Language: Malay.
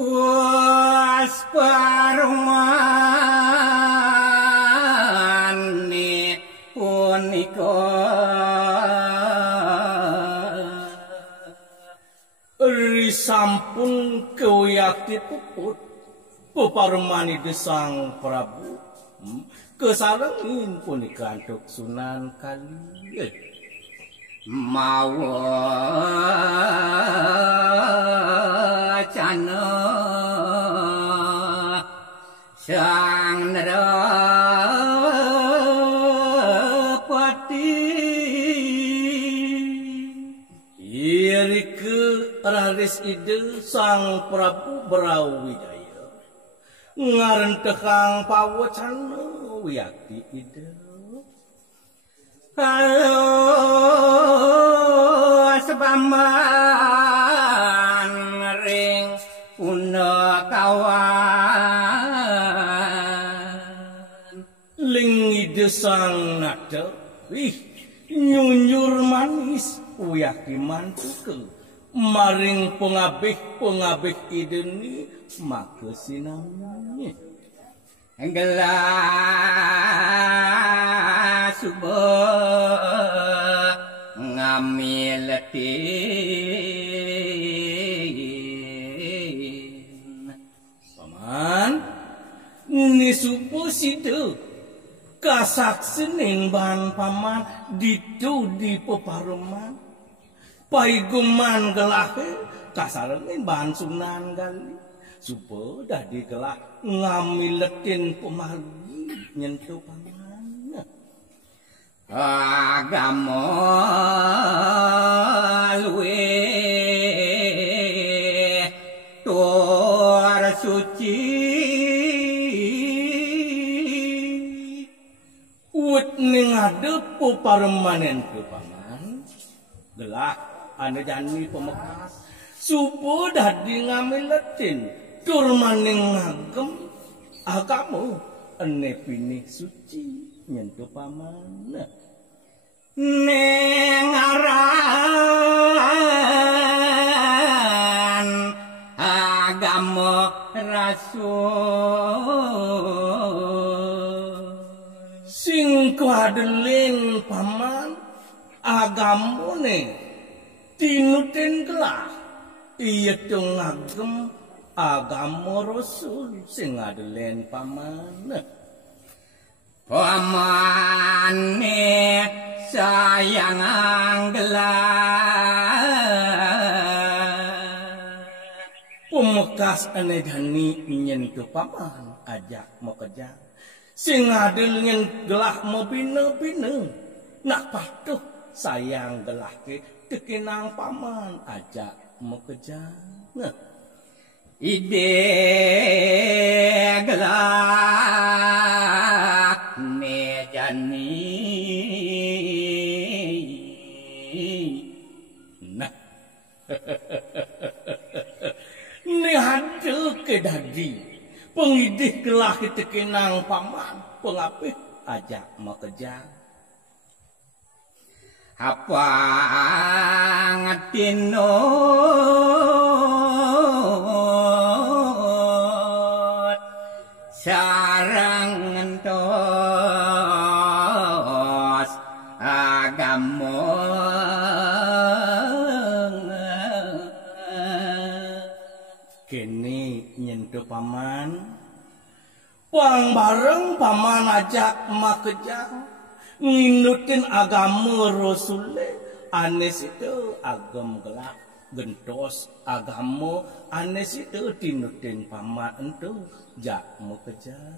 was parmane punika sampun kewiyati puput peparmani Sang Prabu kesarengin punika antuk Sunan Kalieh mawa cana Sang Narapati irike raris ide Sang Prabu Brawijaya ngarentehang pawacana wiyati ide halo sebaman ring punakawan ling ide Sang Nada nyunyur manis wiyati mantuke maring pengabih ideni maka sinamnya gelas subah ngamiletin paman ni subuh situ kasaksening bahan paman ditu di pepareman paiguman gelahe kasarengin bahan Sunan Gali supaya dadi gelah ngamiletin pemargi nyentuh paman agama luwe tur suci wut ning adep peparemanen ke paman gelah anu jani pemekas supo dadi ngamiletin tur maning ngagem agama ene pinih suci nyentuh paman ning aran agama rasul sing kadeleng paman agamane tinutin gelah iya dong ngagem agama Rasul sing adelen pamane sayang anggelah pemekas ane gani nyentuh paman ajak mau kerja sing adel nyen gelah mau bina-bina nak patuh sayang gelah ke tekinang paman ajak mau kejar ide gelah mejani nah ni hadu ke dadi pengidih gelah ke tekinang paman pengapih ajak mau kejar apa ngatino sarang ngentos agama kene nyentuh paman pang bareng paman ajak makejang nginutin agama Rasulullah anes itu agam gelap gentos agama anes itu tinutin paman itu jak mau kejar